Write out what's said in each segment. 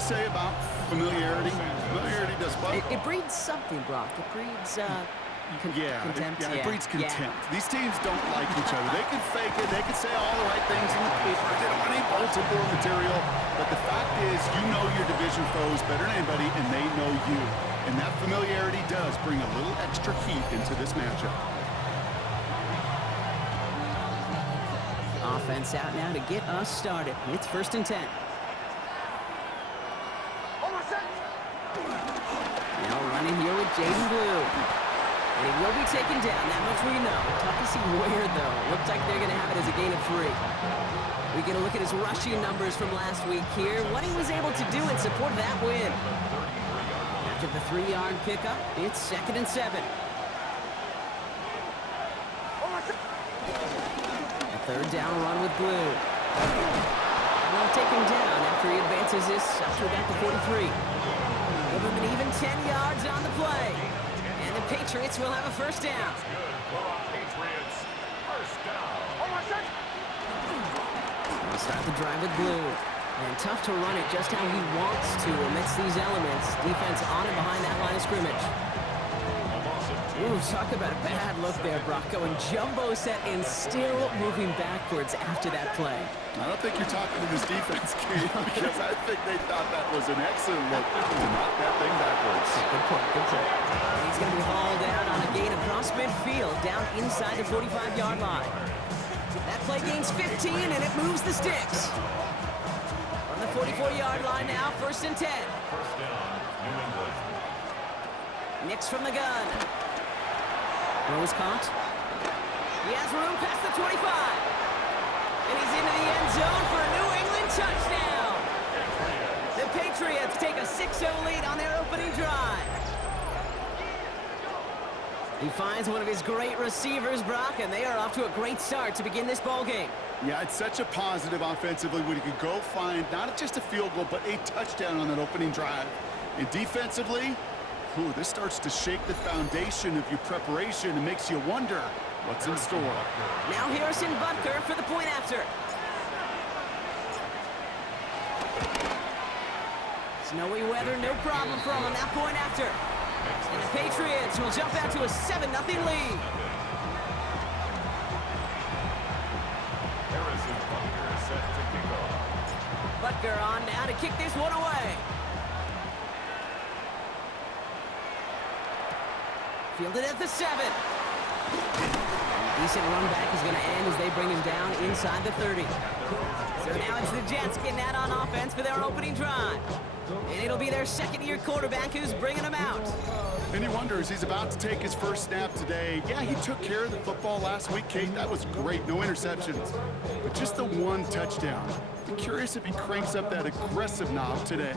say about familiarity? Familiarity does what? It breeds something, Brock. It breeds, contempt. It breeds contempt. These teams don't like each other. They can fake it. They can say all the right things in the paper. They don't want any bulletin board material. But the fact is, you know your division foes better than anybody, and they know you. And that familiarity does bring a little extra heat into this matchup. Offense out now to get us started. It's 1st and 10. Now running here with Jaden Blue. And he will be taken down. That much we know. Tough to see where, though. Looks like they're going to have it as a gain of 3. We get a look at his rushing numbers from last week here. What he was able to do in support of that win. After the 3-yard pickup, it's 2nd and 7. A 3rd down run with Blue. And they'll take him down after he advances this up to about the 43. Give him an even 10 yards on the play. And the Patriots will have a 1st down. They'll start the drive with Blue. And tough to run it just how he wants to amidst these elements. Defense on and behind that line of scrimmage. Ooh, talk about a bad look there, Brock. Going jumbo set and still moving backwards after that play. I don't think you're talking to this defense, Kate, because I think they thought that was an excellent look to knock that thing backwards. Good point, good point. And he's going to be hauled out on a gain across midfield, down inside the 45-yard line. That play gains 15, and it moves the sticks. On the 44-yard line now, 1st and 10. Nix from the gun. Rose caught. He has room past the 25. And he's into the end zone for a New England touchdown. The Patriots take a 6-0 lead on their opening drive. He finds one of his great receivers, Brock, and they are off to a great start to begin this ball game. Yeah, it's such a positive offensively when you can go find not just a field goal, but a touchdown on that opening drive. And defensively, ooh, this starts to shake the foundation of your preparation and makes you wonder what's in store. Now Harrison Butker for the point after. Snowy weather, no problem for him on that point after. And the Patriots will jump out to a 7-0 lead. Harrison Butker set to kick off. Butker on now to kick this one away. Fielded at the 7. Decent run back is going to end as they bring him down inside the 30. So now it's the Jets getting out on offense for their opening drive. And it'll be their 2nd-year quarterback who's bringing them out. And he wonders, he's about to take his first snap today. Yeah, he took care of the football last week, Kate. That was great. No interceptions. But just the 1 touchdown. I'm curious if he cranks up that aggressive knob today.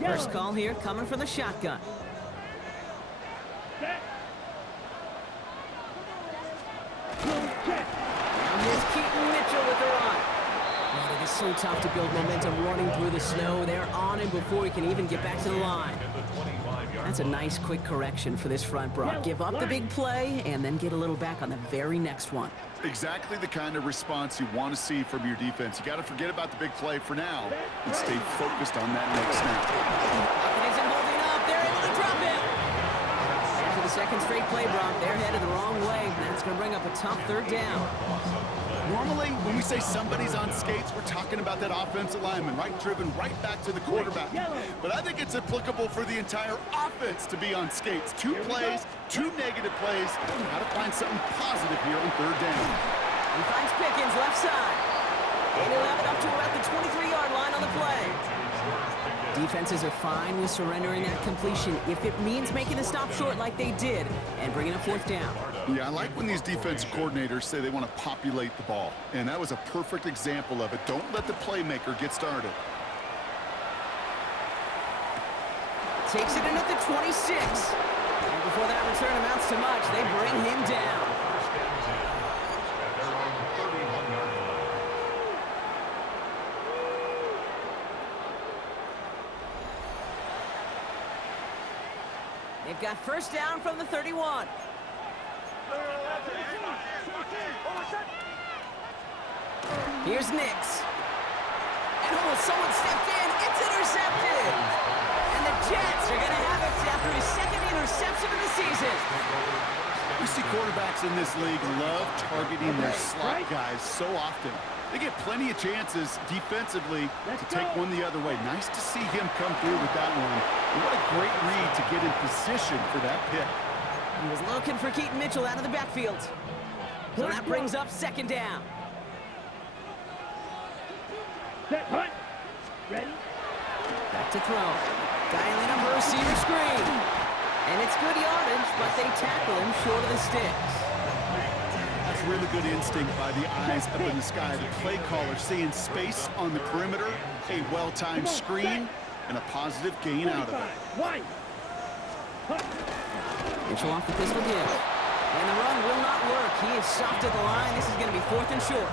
First call here coming from the shotgun. Now here's Keaton Mitchell with the run. Man, it is so tough to build momentum running through the snow. They're on him before he can even get back to the line. That's a nice quick correction for this front, Brock. Give up the big play and then get a little back on the very next one. Exactly the kind of response you want to see from your defense. You got to forget about the big play for now and stay focused on that next snap. It isn't holding up. They're able to drop it. And for the 2nd straight play, Brock, they're headed the wrong way. That's going to bring up a tough 3rd down. Normally, when we say somebody's on skates, we're talking about that offensive lineman, right? Driven right back to the quarterback. But I think it's applicable for the entire offense to be on skates. 2 plays, 2 negative plays. How to find something positive here on 3rd down. He finds Pickens left side. And he'll have it up to about the 23-yard line on the play. Defenses are fine with surrendering that completion if it means making a stop short like they did and bringing a 4th down. Yeah, I like when these defensive coordinators say they want to populate the ball. And that was a perfect example of it. Don't let the playmaker get started. Takes it in at the 26. And before that return amounts to much, they bring him down. They've got first down from the 31. Here's Nix. And someone stepped in. It's intercepted. And the Jets are going to have it after his second interception of the season. We see quarterbacks in this league love targeting their slot guys so often. They get plenty of chances defensively to take one the other way. Nice to see him come through with that one. And what a great read to get in position for that pick. He was looking for Keaton Mitchell out of the backfield. So that brings up second down. Set, hunt. Ready? Back to throw. Dialing up a receiver screen. And it's good yardage, but they tackle him short of the sticks. That's really good instinct by the eyes up in the sky. The play caller seeing space on the perimeter, a well-timed screen, and a positive gain out of it. One. Mitchell off the pistol give. And the run will not work. He is soft at the line. This is going to be 4th and short.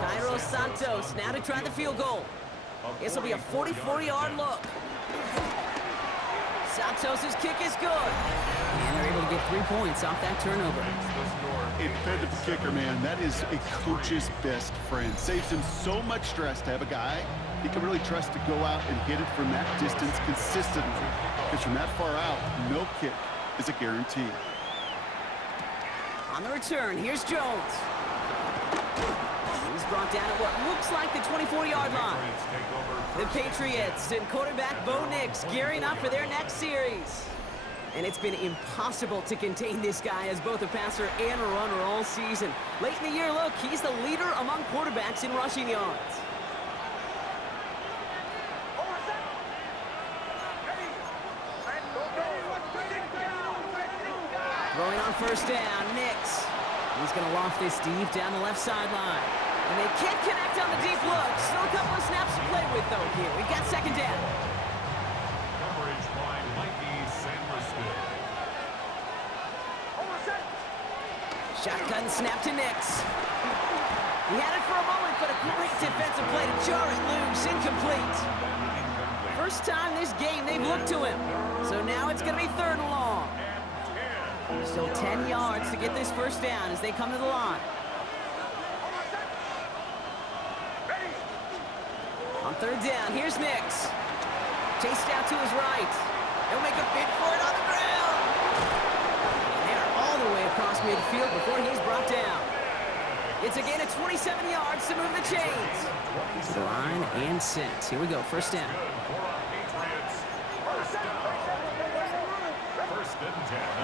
Cairo Santos now to try the field goal. This will be a 44-yard look. Santos' kick is good. And they're able to get 3 points off that turnover. A dependable kicker, man. That is a coach's best friend. Saves him so much stress to have a guy he can really trust to go out and hit it from that distance consistently. Because from that far out, no kick is a guarantee. On the return, here's Jones. He's brought down at what looks like the 24-yard line. The Patriots and quarterback Bo Nix gearing up for their next series. And it's been impossible to contain this guy as both a passer and a runner all season. Late in the year, look, he's the leader among quarterbacks in rushing yards. Throwing on first down, Nix. He's going to loft this deep down the left sideline. And they can't connect on the deep look. Still a couple of snaps to play with, though, here. We've got second down. Coverage by Mikey Sanderson. Shotgun snap to Nix. He had it for a moment, but a great defensive play to jar it loose. Incomplete. First time this game they've looked to him. So now it's going to be 3rd and long. Still 10 yards to get this first down as they come to the line. On 3rd down, here's Nix. Chased out to his right. He'll make a bid for it on the ground. And they're all the way across midfield before he's brought down. It's a gain of 27 yards to move the chains. To the line and set. Here we go, first down.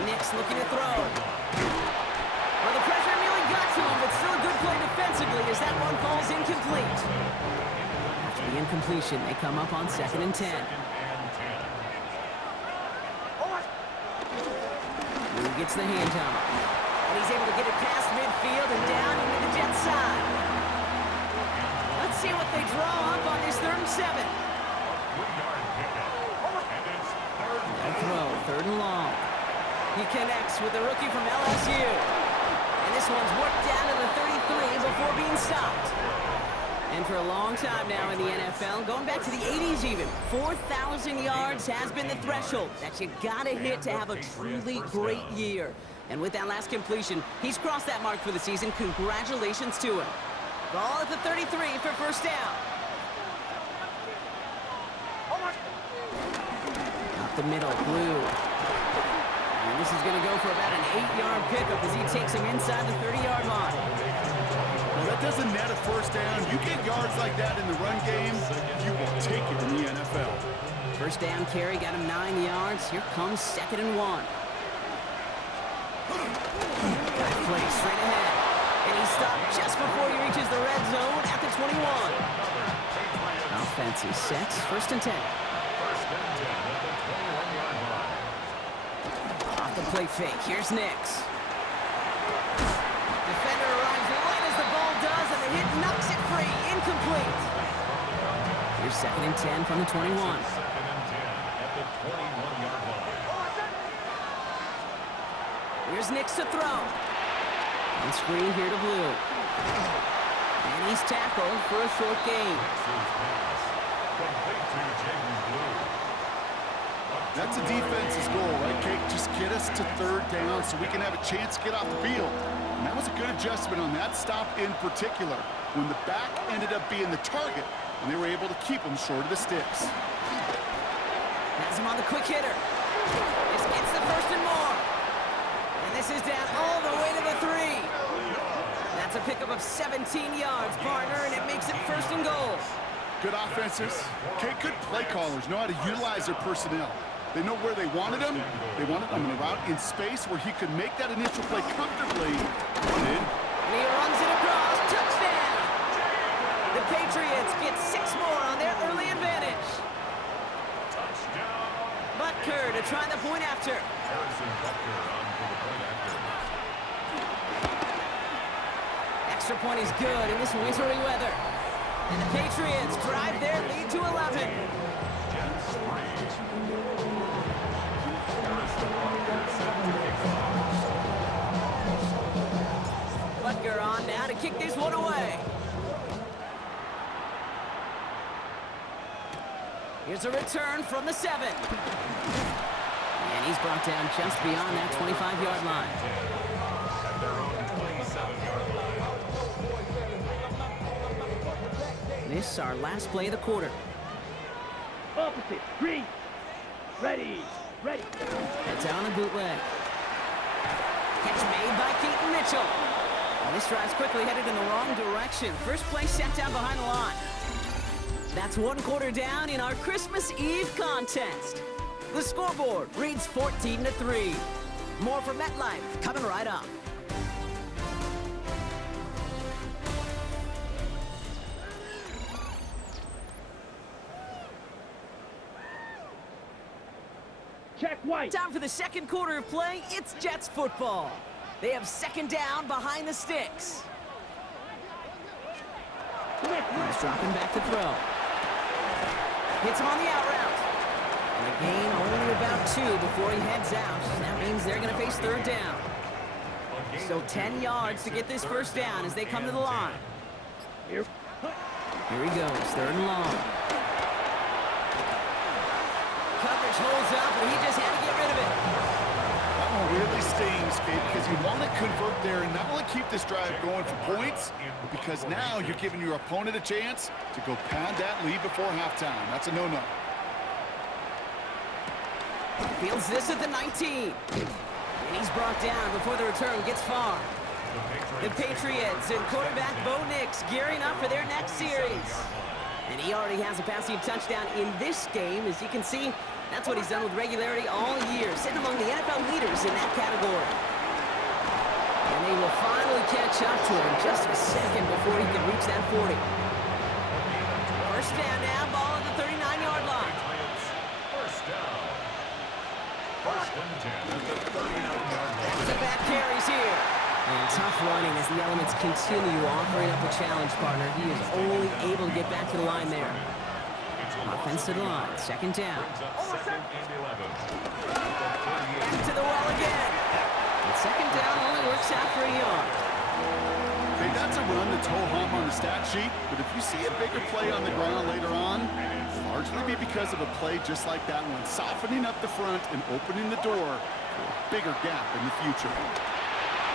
Nix looking to throw. Well, the pressure nearly got to him, but still a good play defensively as that one falls incomplete. After the incompletion, they come up on 2nd and 10. Blue gets the handoff. And he's able to get it past midfield and down into the Jets side. Let's see what they draw up on this 3rd and 7. A throw, 3rd and long. He connects with the rookie from LSU. And this one's worked down to the 33 before being stopped. And for a long time now in the NFL, going back to the 80s even, 4,000 yards has been the threshold that you gotta hit to have a truly great year. And with that last completion, he's crossed that mark for the season. Congratulations to him. Ball at the 33 for first down. Up the middle, Blue. And this is going to go for about an 8-yard pickup as he takes him inside the 30-yard line. Well, that doesn't net a first down. You get yards like that in the run game, you will take it in the NFL. First down carry got him 9 yards. Here comes 2nd and 1. Got play straight ahead. And he stopped just before he reaches the red zone at the 21. Offense is set. 1st and 10. Off the play fake. Here's Nix. Defender arrives right as the ball does, and the hit knocks it free. Incomplete. Here's 2nd and 10 from the 21. Here's Nix to throw. And screen here to Blue. And he's tackled for a short gain. That's a defense's goal, right, Kate? Just get us to third down so we can have a chance to get off the field. And that was a good adjustment on that stop in particular, when the back ended up being the target, and they were able to keep him short of the sticks. Has him on the quick hitter. This gets the first and more. And this is down all the way to the 3. That's a pickup of 17 yards, partner, and it makes it first and goal. Good offenses. Okay, good play callers know how to utilize their personnel. They know where they wanted him. They wanted him in a route in space where he could make that initial play comfortably. And he runs it across. Touchdown! The Patriots get 6 more on their early advantage. Touchdown. Butker to try the point after. Harrison Butker on for the point after. Extra point is good in this wintry weather. And the Patriots drive their lead to 11. Jets 3. Harrison Butker set to kick off. Butker on now to kick this one away. Here's a return from the 7. And he's brought down just beyond that 25-yard line. At their own 27-yard line. This is our last play of the quarter. Opposite. Green. Ready. Ready. It's on a bootleg. Catch made by Keaton Mitchell. Well, this drive's quickly headed in the wrong direction. First play set down behind the line. That's 1 quarter down in our Christmas Eve contest. The scoreboard reads 14-3. More from MetLife coming right up. Check white. Time for the second quarter of play. It's Jets football. They have second down behind the sticks. He's dropping back to throw. Hits him on the out route. And a gain only about 2 before he heads out. That means they're going to face third down. So 10 yards to get this first down as they come to the line. Here. Here he goes, third and long. Coverage holds up, and he just had to get rid of it. that one really stings, Kate, because you want to convert there and not only keep this drive going for points, but because now you're giving your opponent a chance to go pound that lead before halftime. That's a no-no. Fields this at the 19. And he's brought down before the return gets far. The Patriots and quarterback Bo Nix gearing up for their next series. And he already has a passing touchdown in this game. As you can see, that's what he's done with regularity all year, sitting among the NFL leaders in that category. And they will finally catch up to him just a second before he can reach that 40. First down now, ball at the 39-yard line. First down. First and 10 at the 39-yard line. Back-to-back carries here. And tough running as the elements continue offering up a challenge, partner. He is only able to get back to the line there. Offense to the line, second down. Second and 11. Back to the well again. And second down only works out for a yard. Okay, that's a run that's ho-hum on the stat sheet, but if you see a bigger play on the ground later on, it'll largely be because of a play just like that one, softening up the front and opening the door for a bigger gap in the future.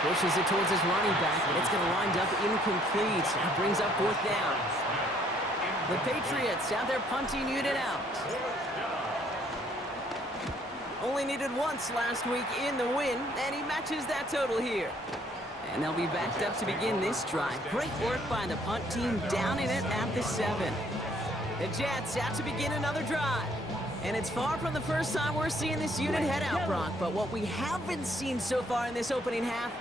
Pushes it towards his running back, but it's going to wind up incomplete. That brings up fourth down. The Patriots have their punting unit out. Only needed once last week in the win, and he matches that total here. And they'll be backed up to begin this drive. Great work by the punt team, downing it at the 7. The Jets out to begin another drive. And it's far from the first time we're seeing this unit head out, Brock. But what we haven't seen so far in this opening half,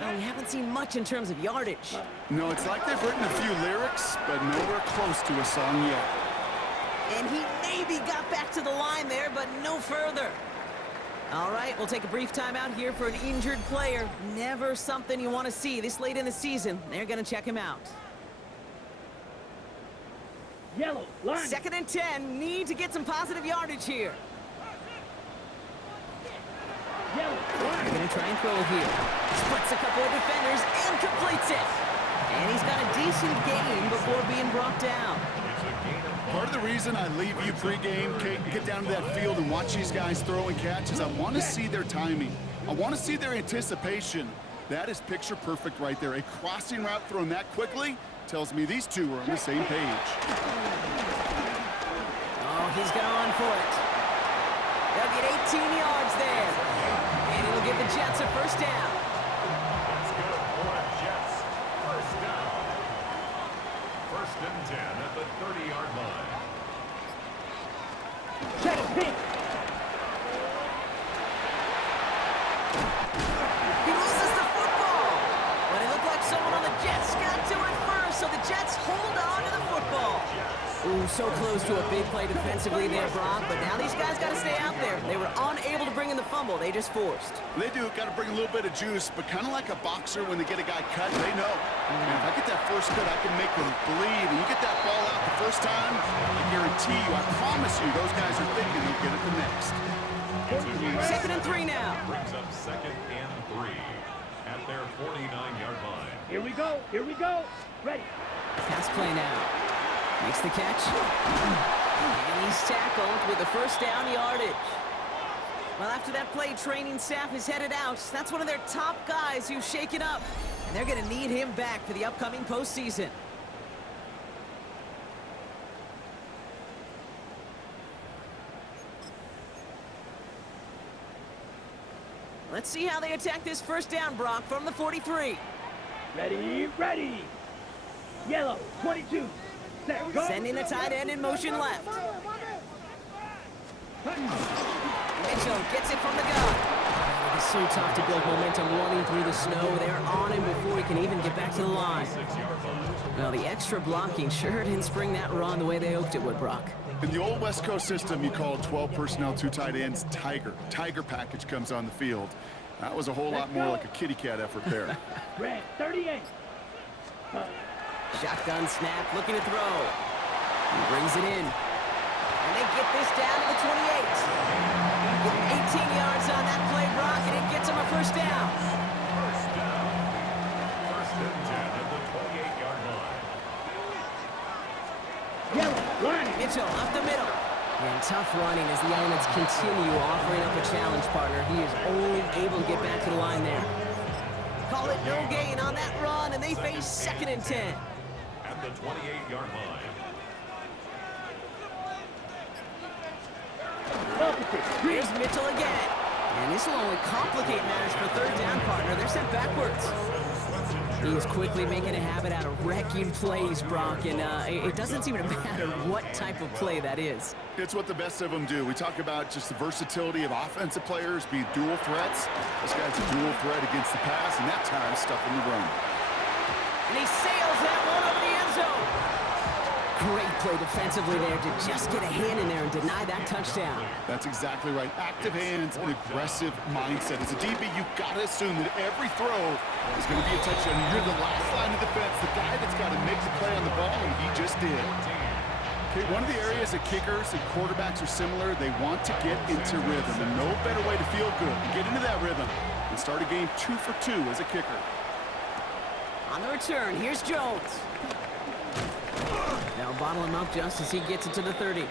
well, we haven't seen much in terms of yardage. No, it's like they've written a few lyrics, but nowhere close to a song yet. And he maybe got back to the line there, but no further. All right, we'll take a brief timeout here for an injured player. Never something you want to see this late in the season. They're going to check him out. Yellow, line. Second and 10, need to get some positive yardage here. Yellow, line. They're going to try and throw here. Splits a couple of defenders and completes it. And he's got a decent gain before being brought down. Part of the reason I leave you pregame, get down to that field and watch these guys throw and catch is I want to see their timing. I want to see their anticipation. That is picture perfect right there. A crossing route thrown that quickly tells me these two are on the same page. Oh, he's going to run for it. They'll get 18 yards there. And it'll give the Jets a first down. That's good for the Jets. First down. First and 10 at the 30-yard line. Check pink. He loses the football. But it looked like someone on the Jets got to it first, so the Jets hold on to the football. Ooh, so close to a big play defensively there, Brock, but now these guys got to stay out there. They were unable to bring in the fumble. They just forced. They do. Got to bring a little bit of juice, but kind of like a boxer when they get a guy cut, they know. Man, if I get that first cut, I can make them bleed. And you get that ball out the first time, I guarantee you, I promise you, those guys are thinking they'll get it the next. 2nd and 3 now. Brings up 2nd and 3 at their 49-yard line. Here we go. Here we go. Ready. Pass play now. Makes the catch. And he's tackled with the first down yardage. Well, after that play, training staff is headed out. That's one of their top guys who's shaken up. And they're going to need him back for the upcoming postseason. Let's see how they attack this first down, Brock, from the 43. Ready. Ready. Yellow. 22. Set. Go. Sending the tight end in motion left. Mitchell gets it from the gun. It's so tough to build momentum running through the snow. They're on him before he can even get back to the line. Well, the extra blocking sure didn't spring that run the way they hoped it would, Brock. In the old West Coast system, you call 12 personnel, 2 tight ends, Tiger. Tiger package comes on the field. That was a whole lot more like a kitty cat effort there. Red. 38. Shotgun snap, looking to throw. He brings it in. And they get this down to the 28. Getting 18 yards on that play, Brock, and it gets him a first down. First down. First and 10 at the 28-yard line. Yellow. Line. Mitchell up the middle. And tough running as the Elements continue offering up a challenge partner. He is only able to get back to the line there. Call it no gain on that run, and they face 2nd and 10. At the 28-yard line. Here's Mitchell again. And this will only complicate matters for third down, partner. They're sent backwards. He is quickly making a habit out of wrecking plays, Brock, and it doesn't seem to matter what type of play that is. It's what the best of them do. We talk about just the versatility of offensive players being dual threats. This guy's a dual threat against the pass, and that time stuffing the run. And he sails that one over the end zone. Great play defensively there to just get a hand in there and deny that touchdown. That's exactly right. Active hands and aggressive mindset. As a DB, you've got to assume that every throw is going to be a touchdown. You're the last line of defense, the guy that's got to make the play on the ball, and he just did. Okay, one of the areas that kickers and quarterbacks are similar, they want to get into rhythm, and no better way to feel good than get into that rhythm and start a game 2 for 2 as a kicker. On the return, here's Jones. They'll bottle him up just as he gets it to the 30.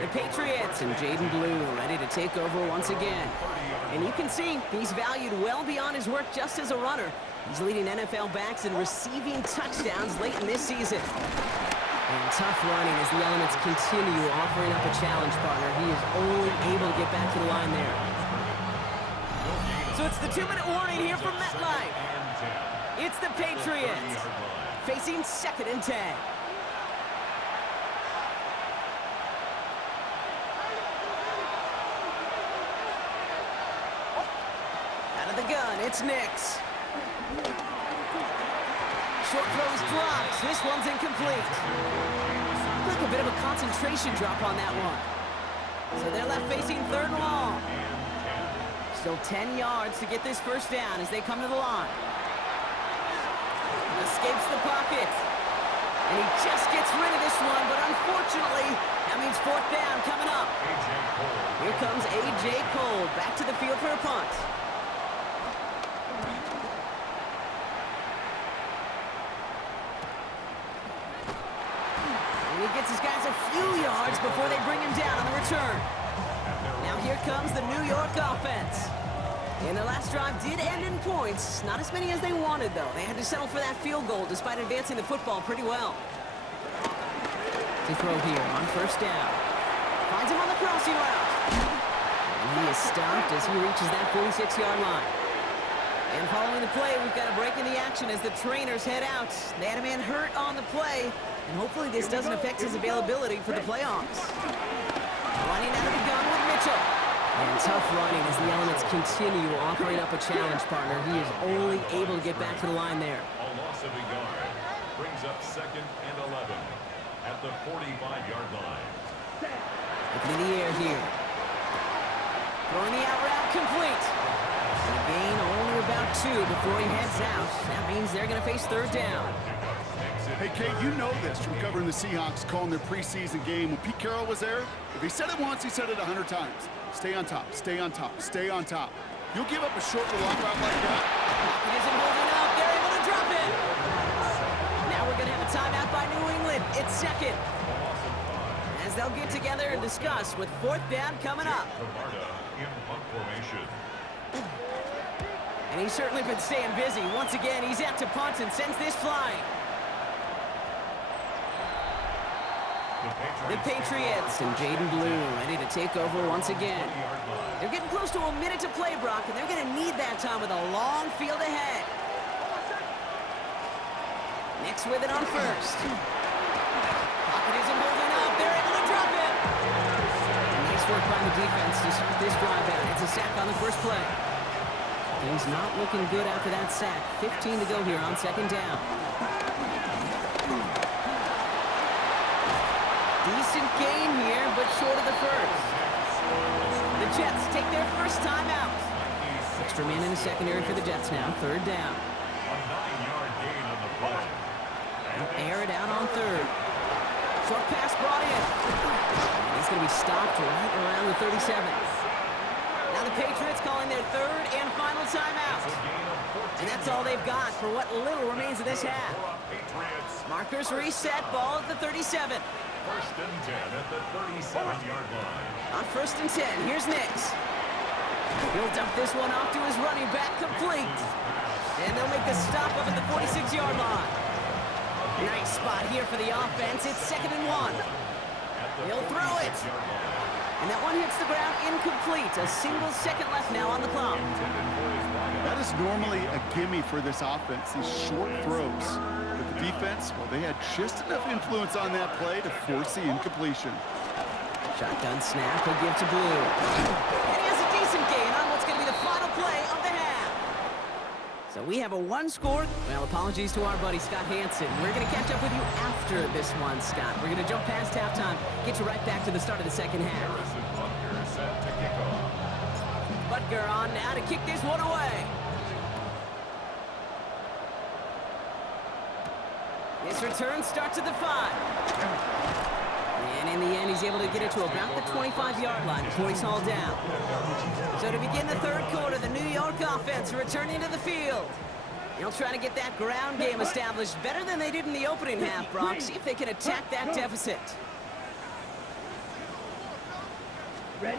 The Patriots and Jaden Blue ready to take over once again. And you can see he's valued well beyond his work just as a runner. He's leading NFL backs in receiving touchdowns late in this season. And tough running as the Elements continue offering up a challenge partner. He is only able to get back to the line there. So it's the 2-minute warning here from MetLife. It's the Patriots facing 2nd and 10. Out of the gun, it's Nix. Short throws dropped. This one's incomplete. Like a bit of a concentration drop on that one. So they're left facing 3rd and long. Still 10 yards to get this first down as they come to the line. Escapes the pocket. And he just gets rid of this one, but unfortunately, that means 4th down coming up. Here comes A.J. Cole back to the field for a punt. And he gets his guys a few yards before they bring him down on the return. Now here comes the New York offense. And their last drive did end in points. Not as many as they wanted, though. They had to settle for that field goal despite advancing the football pretty well. To throw here on first down. Finds him on the crossing route. And he is stopped as he reaches that 46-yard line. And following the play, we've got a break in the action as the trainers head out. They had a man hurt on the play, and hopefully this doesn't affect his availability for the playoffs. Running out of the gun with Mitchell. And tough running as the elements continue offering up a challenge, partner. He is only able to get back to the line there. A loss of a yard brings up 2nd and 11 at the 45-yard line. Looking in the air here. Throwing the out route complete. And a gain only about 2 before he heads out. That means they're going to face third down. Hey, Kate, you know this from covering the Seahawks, calling their preseason game. When Pete Carroll was there, if he said it once, he said it 100 times. Stay on top, stay on top, stay on top. You'll give up a short little route like that. It isn't holding up. They're able to drop it. Now we're going to have a timeout by New England. It's second. As they'll get together and discuss with fourth down coming up. In punt formation. And he's certainly been staying busy. Once again, he's out to punt and sends this flying. The Patriots and Jaden Blue ready to take over once again. They're getting close to a minute to play, Brock, and they're going to need that time with a long field ahead. Next with it on first. Pocket isn't holding up. They're able to drop it. And nice work by the defense to start this drive out. It's a sack on the first play. Things not looking good after that sack. 15 to go here on second down. Decent gain here, but short of the first. The Jets take their first time out. Extra man in the secondary for the Jets now. Third down. A 9-yard gain on the play. They'll air it out on third. Short pass brought in. And he's going to be stopped right around the 37. Now the Patriots calling their third and final timeout. And that's all they've got for what little remains of this half. Markers reset, ball at the 37. First and 10 at the 37-yard line. On first and 10, here's Nix. He'll dump this one off to his running back, complete. And they'll make the stop up at the 46-yard line. Nice spot here for the offense. It's 2nd and 1. He'll throw it. And that one hits the ground incomplete. A single second left now on the clock. That is normally a gimme for this offense, these short throws. But the defense, well, they had just enough influence on that play to force the incompletion. Shotgun snap, he'll give to Blue. And he has a decent gain on what's going to be the final play of the half. So we have a one-score. Well, apologies to our buddy Scott Hansen. We're going to catch up with you after this one, Scott. We're going to jump past halftime, get you right back to the start of the second half. Butker on now to kick this one away. This return starts at the 5. And in the end, he's able to get it to about the 25-yard line before he's hauled down. So to begin the third quarter, the New York offense returning to the field. They'll try to get that ground game established better than they did in the opening half, Brock. See if they can attack that deficit. Ready?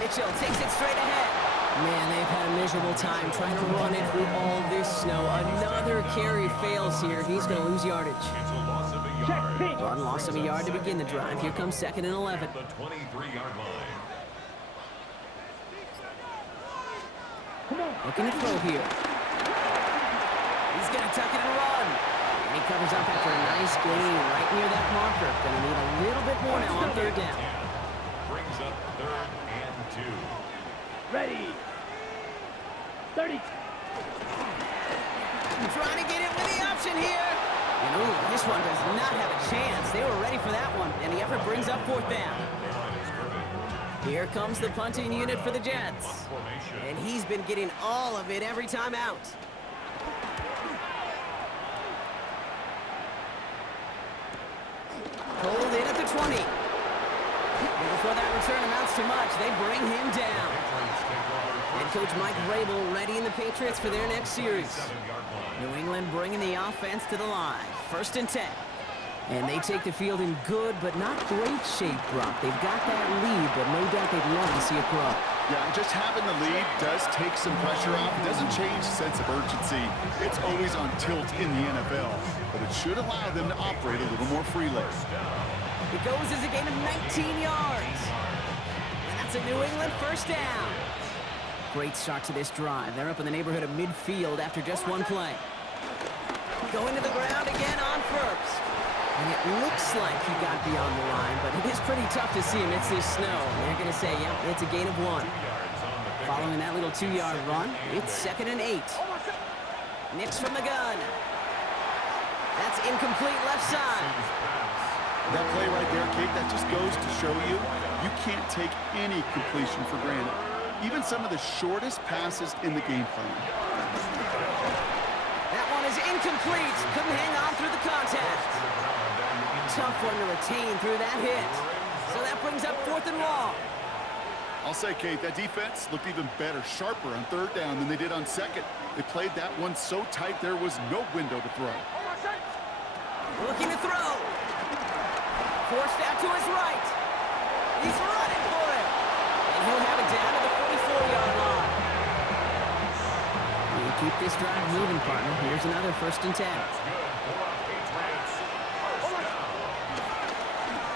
Mitchell takes it straight ahead. Man, they've had a miserable time trying to run it through all this snow. Another carry fails here. He's going to lose yardage. It's a loss of a yard. Run loss of a yard to begin the drive. Here comes 2nd and 11. The 23-yard line. Looking to throw here. He's going to tuck it and run. And he covers up after a nice gain right near that marker. Going to need a little bit more now on third down. Brings up 3rd and 2. Ready. 30. Trying to get it with the option here. And ooh, this one does not have a chance. They were ready for that one. And the effort brings up 4th down. Here comes the punting unit for the Jets. And he's been getting all of it every time out. Pulled in at the 20. And before that return amounts to much, they bring him down. Head coach Mike Vrabel readying the Patriots for their next series. New England bringing the offense to the line. 1st and 10. And they take the field in good but not great shape, Brock. They've got that lead, but no doubt they'd love to see it grow. Yeah, just having the lead does take some pressure off. It doesn't change the sense of urgency. It's always on tilt in the NFL, but it should allow them to operate a little more freely. It goes as a gain of 19 yards. And that's a New England first down. Great start to this drive. They're up in the neighborhood of midfield after just one play. Going to the ground again on first. And it looks like he got beyond the line, but it is pretty tough to see him. It's this snow. And they're going to say, yep, it's a gain of 1. Following that little 2-yard run, it's 2nd and 8. Nix from the gun. That's incomplete left side. That play right there, Kate, that just goes to show you, you can't take any completion for granted. Even some of the shortest passes in the game plan. That one is incomplete. Couldn't hang on through the contact. Tough one to retain through that hit. So that brings up 4th and long. I'll say, Kate, that defense looked even better, sharper on 3rd down than they did on 2nd. They played that one so tight there was no window to throw. Looking to throw. Forced out to his right. He's running for it. And he'll have it down to the 44-yard line. You keep this drive moving, partner. Here's another 1st and 10.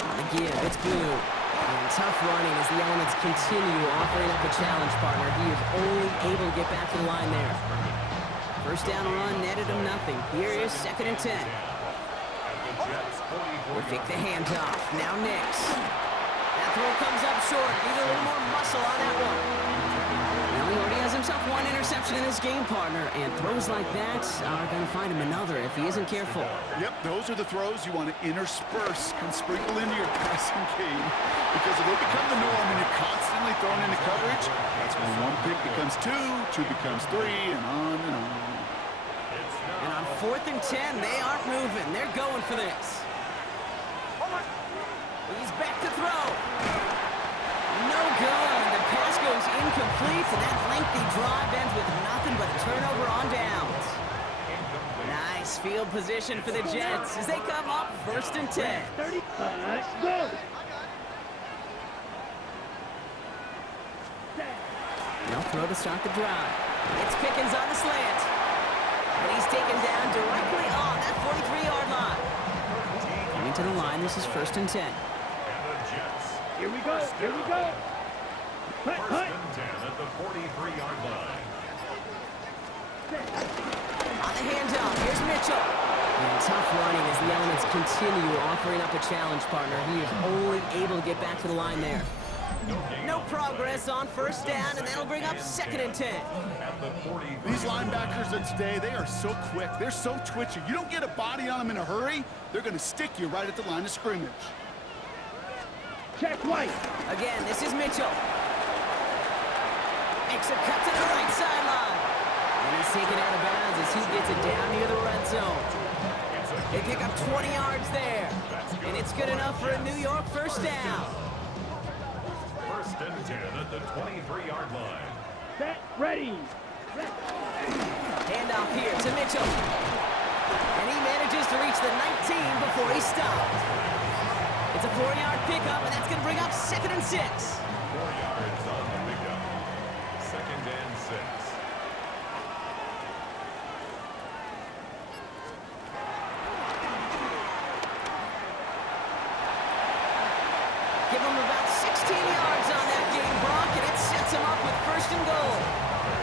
On the give, it's Blue. And tough running as the Elements continue offering up a challenge, partner. He is only able to get back to the line there. First down run netted him nothing. Here is 2nd and 10. We'll take the handoff. Now Nix. That throw comes up short. Need a little more muscle on that one. Now he already has himself 1 interception in his game, partner, and throws like that are going to find him another if he isn't careful. Yep, those are the throws you want to intersperse and sprinkle into your passing game, because if they become the norm and you're constantly thrown into coverage, that's when 1 pick becomes 2, 2 becomes 3, and on and on. And on 4th and 10, they aren't moving. They're going for this. He's back to throw. No good. The pass goes incomplete, and that lengthy drive ends with nothing but a turnover on downs. Nice field position for the Jets as they come up 1st and 10. 35, go! No throw to start the drive. It's Pickens on the slant. And he's taken down directly on that 43-yard line. Coming to the line, this is 1st and 10. Here we go, here we go! First and 10 at the 43-yard line. On the handoff, here's Mitchell. And tough running as the Elements continue offering up a challenge, partner. He is only able to get back to the line there. No progress on 1st down, and that'll bring up 2nd and 10. These linebackers of today, they are so quick. They're so twitchy. You don't get a body on them in a hurry, they're going to stick you right at the line of scrimmage. Check White. Again, this is Mitchell. Makes a cut to the right sideline. And he's taken out of bounds as he gets it down near the red zone. They pick up 20 yards there. And it's good enough for a New York first down. 1st and 10 at the 23-yard line. Set, ready. Handoff here to Mitchell. And he manages to reach the 19 before he stopped. It's a 4-yard pickup, and that's going to bring up 2nd and 6. 4 yards on the pickup. 2nd and 6. Give him about 16 yards on that game, Brock, and it sets him up with 1st and goal.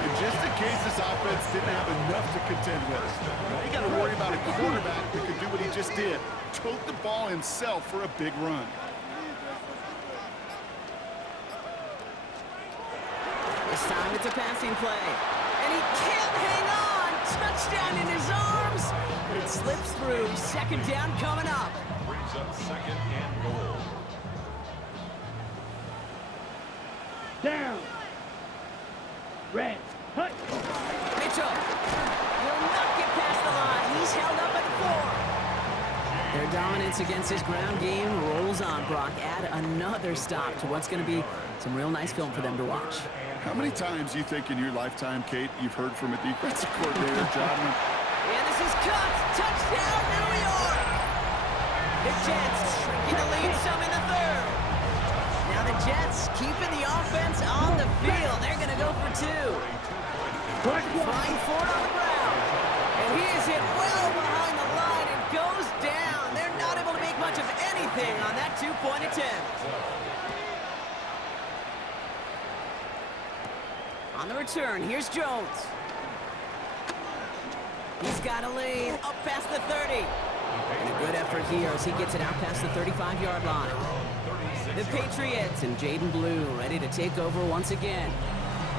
And just in case this offense didn't have enough to contend with, you got to worry about a quarterback that could do what he just did. Tote the ball himself for a big run. This time it's a passing play. And he can't hang on. Touchdown in his arms. But it slips through. 2nd down coming up. Brings up 2nd and goal. Down. Red. Hut. Mitchell will not get past the line. He's held up at 4. Their dominance against his ground game rolls on, Brock. Add another stop to what's going to be some real nice film for them to watch. How many times do you think in your lifetime, Kate, you've heard from a defensive coordinator, John? And this is cut. Touchdown, New York. The Jets shrinking the lead some in the third. Now the Jets keeping the offense on the field. They're going to go for two. Flying forward on the ground. And he is hit well behind the line and goes down. They're not able to make much of anything on that two-point attempt. On the return, here's Jones. He's got a lane up past the 30. And a good effort here as he gets it out past the 35-yard line. The Patriots and Jaden Blue ready to take over once again.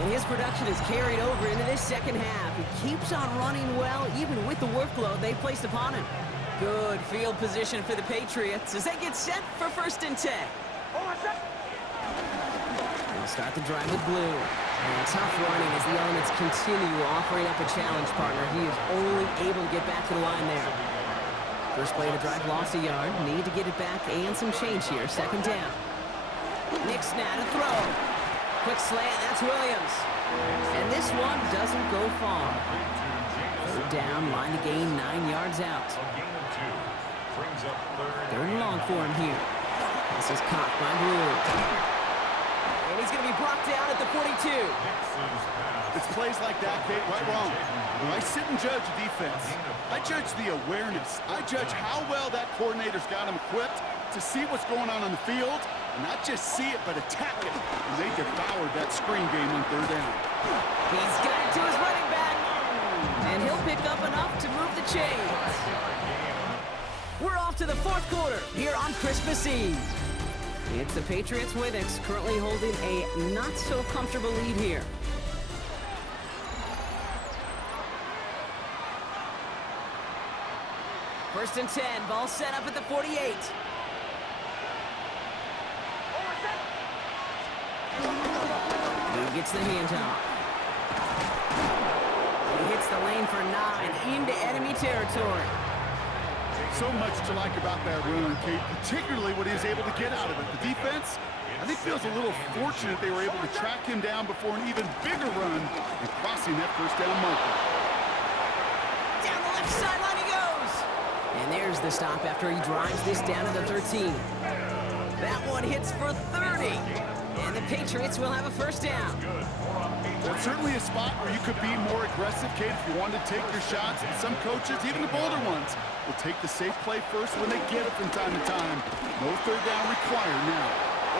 And his production is carried over into this second half. He keeps on running well, even with the workload they placed upon him. Good field position for the Patriots as they get set for 1st and 10. They'll start the drive with Blue. And tough running as the elements continue offering up a challenge partner. He is only able to get back to the line there. First play of the drive lost a yard. Need to get it back and some change here. 2nd down. Nick Snat, a throw. Quick slant, that's Williams. And this one doesn't go far. 3rd down, line to gain 9 yards out. 3rd and long for him here. This is caught by Blue. And he's going to be brought down at the 42. It's plays like that, Kate, right wrong. When I sit and judge a defense, I judge the awareness. I judge how well that coordinator's got him equipped to see what's going on the field, and not just see it, but attack it. And they devoured that screen game on 3rd down. He's got it to his running back, and he'll pick up enough to move the chains. We're off to the 4th quarter here on Christmas Eve. It's the Patriots with it, currently holding a not-so-comfortable lead here. First and 10, ball set up at the 48. He gets the handoff. He hits the lane for 9 into enemy territory. So much to like about that run, Kate, particularly what he was able to get out of it. The defense, I think, feels a little fortunate they were able to track him down before an even bigger run and crossing that 1st down marker. Down the left sideline he goes. And there's the stop after he drives this down to the 13. That one hits for 30. And the Patriots will have a 1st down. That's certainly a spot where you could be more aggressive, Kate, if you wanted to take your shots. And some coaches, even the bolder ones, will take the safe play first when they get it from time to time. No 3rd down required now.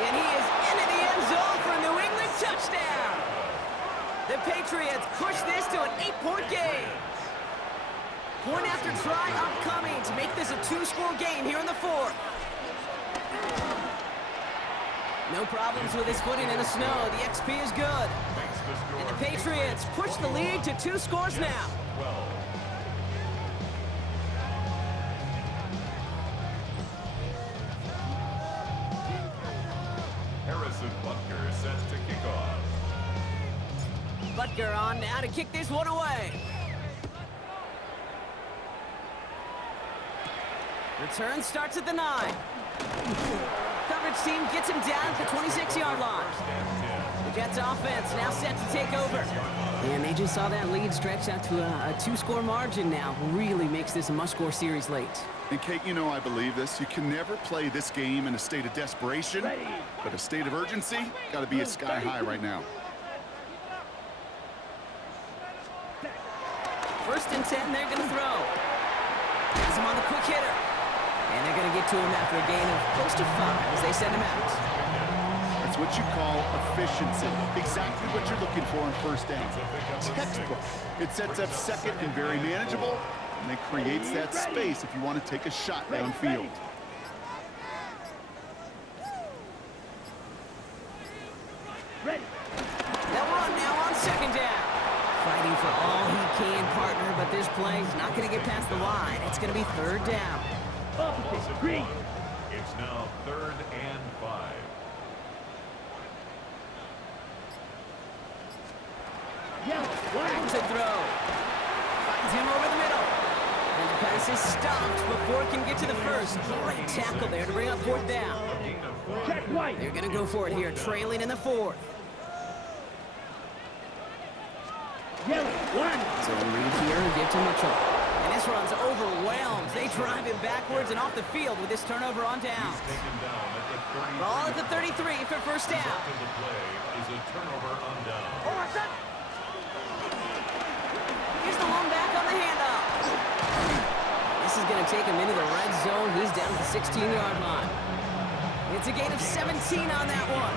And he is into the end zone for a New England touchdown. The Patriots push this to an 8-point game. Point after try upcoming to make this a 2-score game here in the 4th. No problems with his footing in the snow. The XP is good. And the Patriots push the lead to 2 scores now. Harrison Butker set to kick off. Butker on now to kick this one away. Return starts at the 9. Coverage team gets him down at the 26-yard line. The Jets offense now set to take over. And they just saw that lead stretch out to a 2-score margin now. Really makes this a must-score series late. And Kate, you know I believe this. You can never play this game in a state of desperation, but a state of urgency got to be at sky high right now. 1st and 10, they're going to throw. Has him on the quick hitter. And they're going to get to him after a gain of close to 5 as they send him out. That's what you call efficiency. Exactly what you're looking for on 1st down. Textbook. It sets up 2nd and very manageable, and it creates that space if you want to take a shot downfield. Ready. They'll run now on 2nd down. Fighting for all he can, partner, but this play is not going to get past the line. It's going to be 3rd down. Opposite, green. It's now 3rd and 5. Yellow, Back one. to throw. Finds him over the middle. And the pass is stopped before it can get to the 1st. Great tackle there to bring up 4th down. Check white. They're going to go for it here, trailing in the 4th. Yellow, one. So read here and give to Mitchell. And this run's overwhelmed. They drive him backwards and off the field with this turnover on down. Taken down at the 33. Ball at the 33 for first down. After the play is a turnover on down. Here's the long back on the handoff. This is going to take him into the red zone. He's down at the 16-yard line. It's a gain of 17 on that one.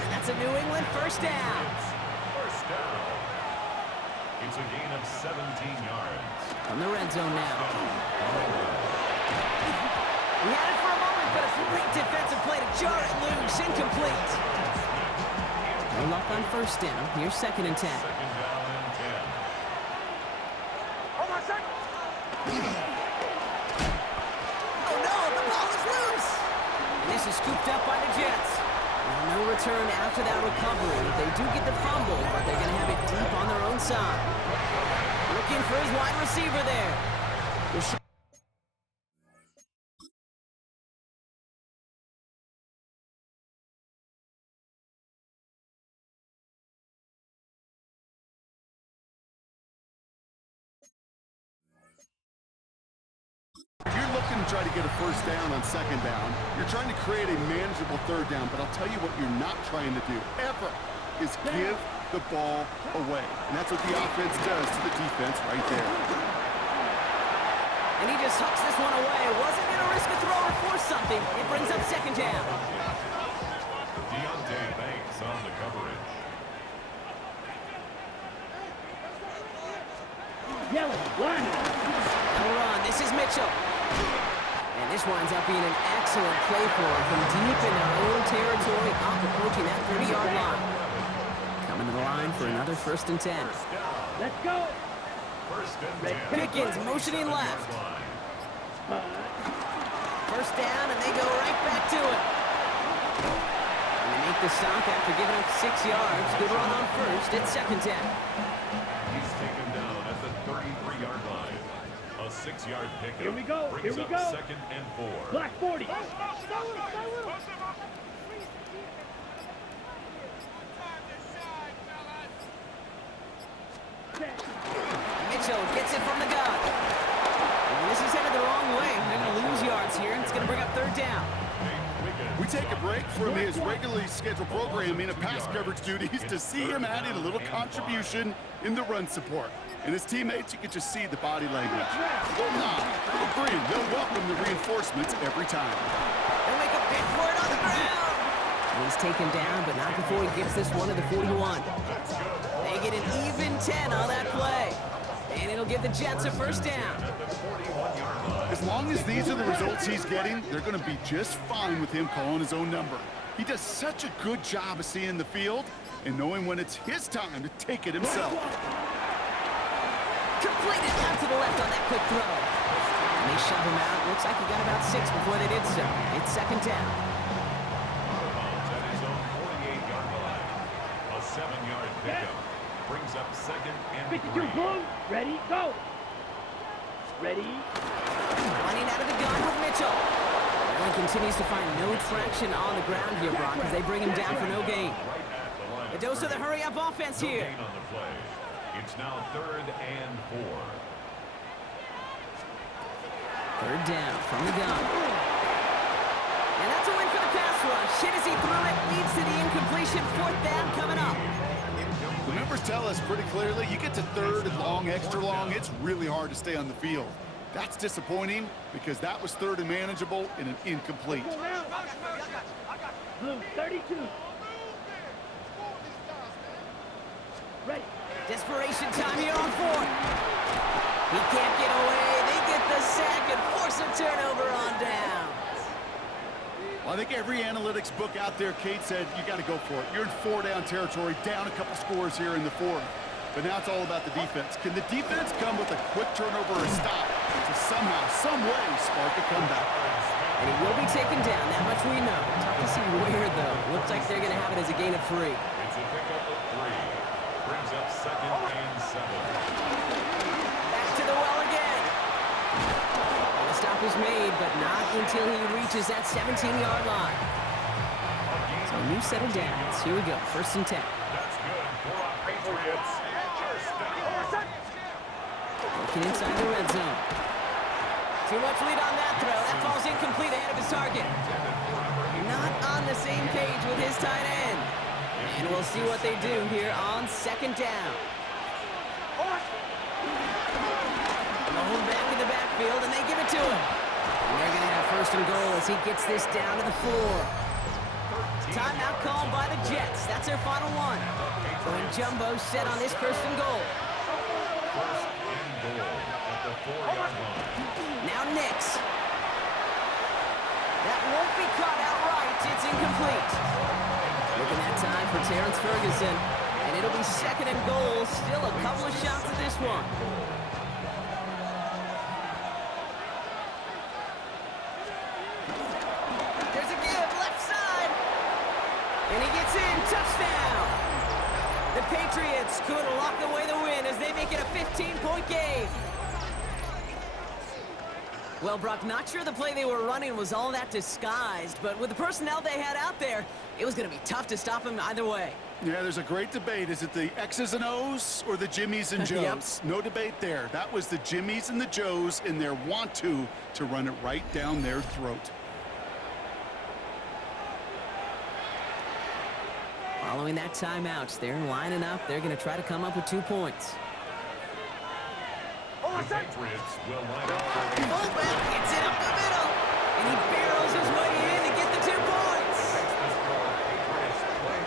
And that's a New England first down. First down. It's a gain of 17 yards. From the red zone now. We had it for a moment, but a great defensive play to jar it loose. Incomplete. No luck on first down. Here's second and 10. Second down and 10. Oh no, the ball is loose. And this is scooped up by the Jets. No return after that recovery. They do get the fumble, but they're going to have it deep on their own side. Looking for his wide receiver there. If you're looking to try to get a first down on second down, you're trying to create a manageable third down, but I'll tell you what you're not trying to do, ever, is give the ball away. And that's what the offense does to the defense right there. And he just hucks this one away. Wasn't going to risk a throw or force something. It brings up second down. Deontay Banks on the coverage. Yellow, line. No run. This is Mitchell. And this winds up being an excellent play for him from deep in their own territory, up approaching that 30-yard line. Coming to the line for another first and 10. Let's go. First and 10. Pickens motioning left. First down, and they go right back to it. And they make the stop after giving up 6 yards. Good run on first. It's second down. He's taken down at the 33-yard line. A 6-yard pickup. Here we go, Brings here we up go. second and 4. Black 40. Mitchell gets it from the gun. And this is headed the wrong way. They're going to lose yards here, and it's going to bring up third down. We take a break from his regularly scheduled programming of pass coverage duties to see him adding a little contribution in the run support. And his teammates, you can just see the body language. Agreed, they'll welcome the reinforcements every time. They'll make a bid for it on the ground. And he's taken down, but not before he gets this one to the 41. They get an even 10 on that play. And it'll give the Jets a first down. As long as these are the results he's getting, they're going to be just fine with him calling his own number. He does such a good job of seeing the field and knowing when it's his time to take it himself. Completed out to the left on that quick throw. And they shove him out. Looks like he got about 6 before they did so. It's second down. At his own 48-yard line. A 7-yard pickup. Brings up second and 52 3. blue. Ready, go. Ready. Running out of the gun with Mitchell. Allen continues to find no traction on the ground here, Brock, as they bring him down for no gain. Right at the line. A dose of the hurry-up offense No here. gain on the play. It's now third and 4. Third down from the gun. And that's a win for the pass rush. Hit as he threw it, leads to the incompletion. Fourth down coming up. The numbers tell us pretty clearly, you get to third and long, extra long, it's really hard to stay on the field. That's disappointing because that was third and manageable and an incomplete. Blue 32. Ready. Desperation time here on fourth. He can't get away. They get the sack and force a turnover on down. Well, I think every analytics book out there, Kate said, you got to go for it. You're in 4-down territory, down a couple scores here in the fourth. But now it's all about the defense. Can the defense come with a quick turnover or a stop to somehow, some way, spark a comeback? And he will be taken down. That much we know. Tough to see where, though. Looks like they're going to have it as a gain of 3. It's a pickup of 3. Brings up second and 7. Back to the well again. And the stop is made, but not until he reaches that 17-yard line. So a new set of downs. Here we go. First and 10. That's good for our Patriots. First down. Looking inside the red zone. Too much lead on that throw. That falls incomplete ahead of his target. Not on the same page with his tight end. And we'll see what they do here on second down. Going back in the backfield, and they give it to him. And they're going to have first and goal as he gets this down to the floor. Timeout called by the Jets. That's their final one. Going jumbo set on this first and goal. First and goal at the 4-yard line. Now Nix. That won't be caught outright. It's incomplete. Looking that time for Terrence Ferguson. And it'll be second and goal. Still a couple of shots at this one. There's a give, left side. And he gets in, touchdown. The Patriots could lock away the win as they make it a 15-point game. Well, Brock, not sure the play they were running was all that disguised, but with the personnel they had out there, it was going to be tough to stop him either way. Yeah, there's a great debate. Is it the X's and O's or the Jimmies and Joes? Yep. No debate there. That was the Jimmies and the Joes in their want-to run it right down their throat. Following that timeout, they're lining up. They're going to try to come up with 2 points. The Patriots will line up for the Fullback gets it up the middle, and he barrels his way in to get the 2 points. Patriots play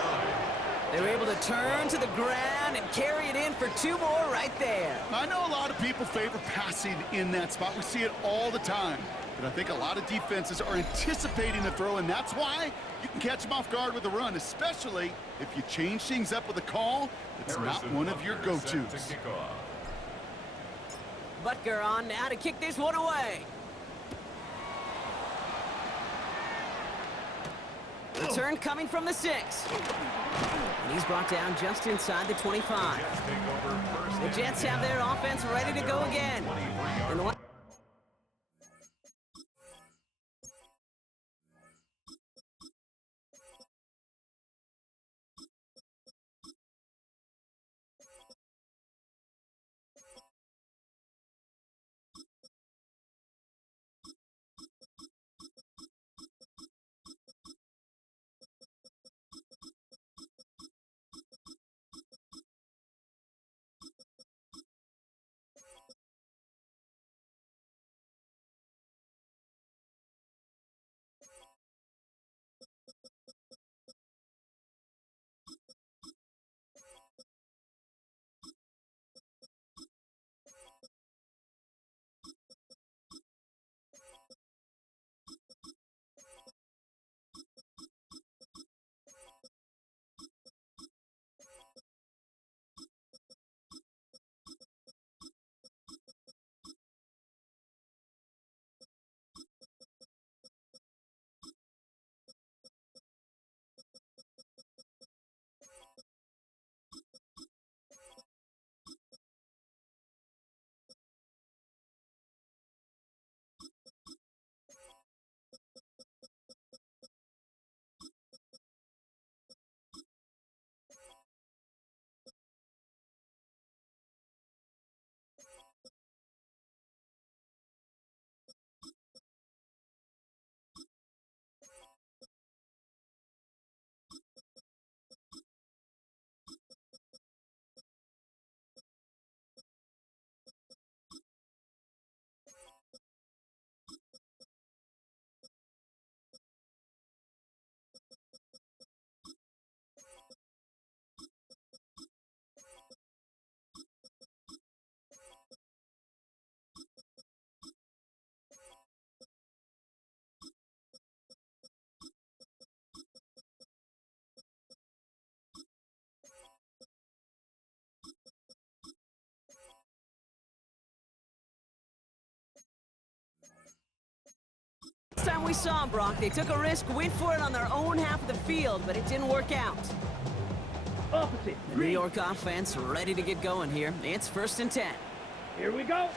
9. They're able to turn to the ground and carry it in for 2 more right there. I know a lot of people favor passing in that spot. We see it all the time. But I think a lot of defenses are anticipating the throw, and that's why you can catch them off guard with a run, especially if you change things up with a call that's not Harrison one of your Butker set go-tos. to kick off. Butker on now to kick this one away. Return coming from the 6. And he's brought down just inside the 25. Jets take over first The and Jets have their offense ready to go again. 23-yard And the last time we saw them, Brock, they took a risk, went for it on their own half of the field, but it didn't work out. Opposite. The New York offense ready to get going here. It's first and 10. Here we go.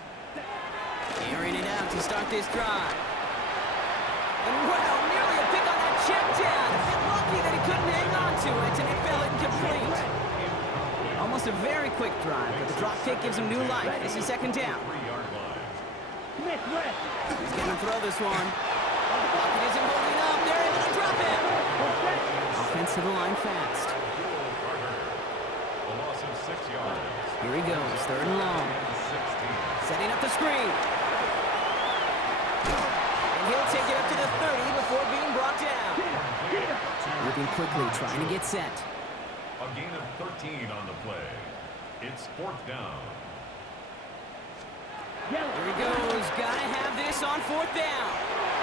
Airing it out to start this drive. And wow, nearly a pick on that check down. A bit lucky that he couldn't hang on to it, and it fell incomplete. Almost just a very quick drive, but the drop kick gives him new life. This is second down. 3-yard line. Smith, red. He's going to throw this one. Pocket isn't holding up. They're able to drop him. Offense to the line fast. A loss of 6 yards. Here he goes, third and long. 16. Setting up the screen. And he'll take it up to the 30 before being brought down. Moving quickly, trying to get set. A gain of 13 on the play. It's fourth down. Here he goes. Gotta have this on fourth down.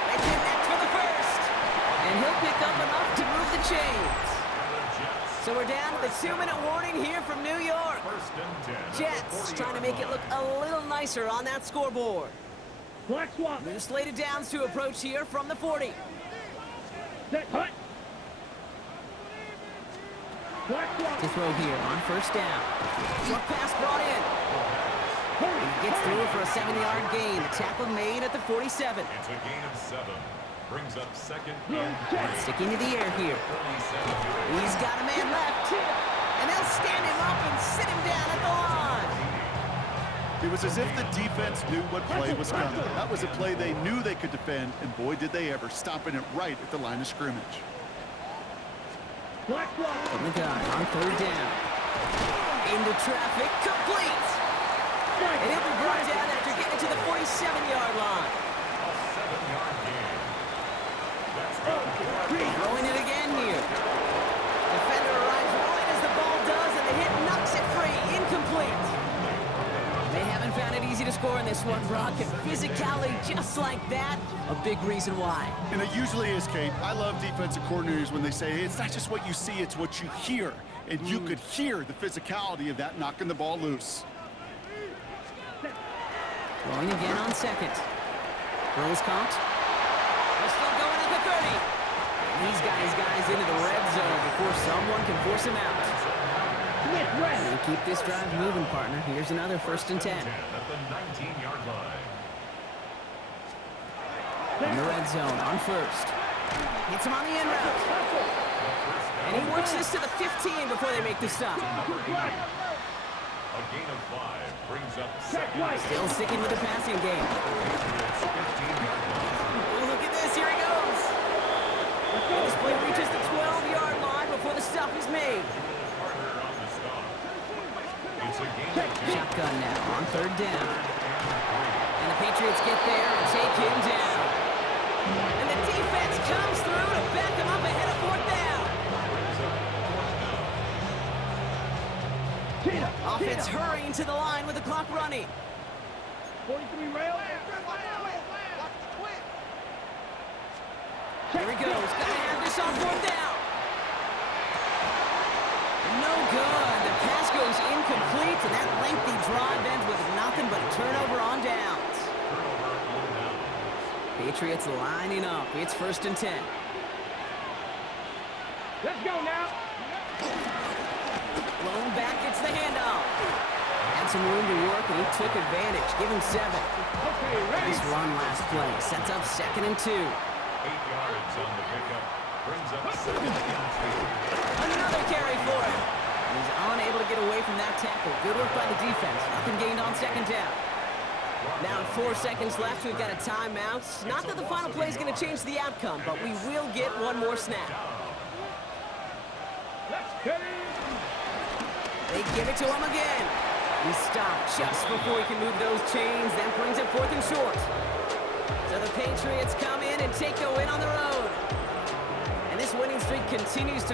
They connect for the first. And he'll pick up enough to move the chains. So we're down to the 2-minute warning here from New York. First and 10. Jets trying to make it look a little nicer on that scoreboard. Black swap. New slated downs to approach here from the 40. Set, hut. Black swap. To throw here on first down. Short pass brought in. And he gets through for a 7-yard gain. The tackle made at the 47. It's a gain of 7. Brings up second Blue and Jets. Sticking to the air here. 37. He's got a man left. And they'll stand him up and sit him down at the line. It was as if the defense knew what play was coming. That was a play they knew they could defend, and boy, did they ever, stopping it right at the line of scrimmage. Black swap. From the gun on third down. Into traffic, complete. And he'll be brought down after getting to the 47-yard line. A 7-yard gain. That's good. Throwing it again here. Defender arrives right as the ball does, and the hit knocks it free. Incomplete. They haven't found it easy to score in this one, Brock. And physicality just like that, a big reason why. And it usually is, Kate. I love defensive coordinators when they say, hey, it's not just what you see, it's what you hear. And you could hear the physicality of that knocking the ball loose. Throwing again on second. Throws caught. They're still going at the 30. And he's got his guys into the red zone before someone can force him out. Smith, red. And keep this drive moving, partner. Here's another first and 10. At the 19-yard line. In the red zone on first. Hits him on the end route. And he works this to the 15 before they make the stop. A gain of 5 brings up second. Still sticking with the passing game. Patriots 15-yard line. Oh, look at this. Here he goes. And this play reaches the 12-yard line before the stop is made. Carter on the stop. It's a gain of 2. Shotgun now on third down. And the Patriots get there and take him down. And the defense comes through to back him up ahead of fourth down. Offense hurrying to the line with the clock running. 43 rail. Here he goes. Gotta have this on fourth down. No good. The pass goes incomplete, and that lengthy drive ends with nothing but a turnover on downs. Patriots lining up. It's first and 10. Let's go now. Blown back gets the handoff. Had some room to work, and he took advantage. Give him 7. Okay, ready. This run last play sets up second and 2. 8 yards on the pickup. Brings up second and 2. Another carry for him. He's unable to get away from that tackle. Good work by the defense. Nothing gained on second down. Now 4 seconds left. We've got a timeout. Not that the final play is going to change the outcome, but we will get one more snap. Let's get it. They give it to him again. He stopped just before he can move those chains, then brings it fourth and short. So the Patriots come in and take the win on the road. And this winning streak continues to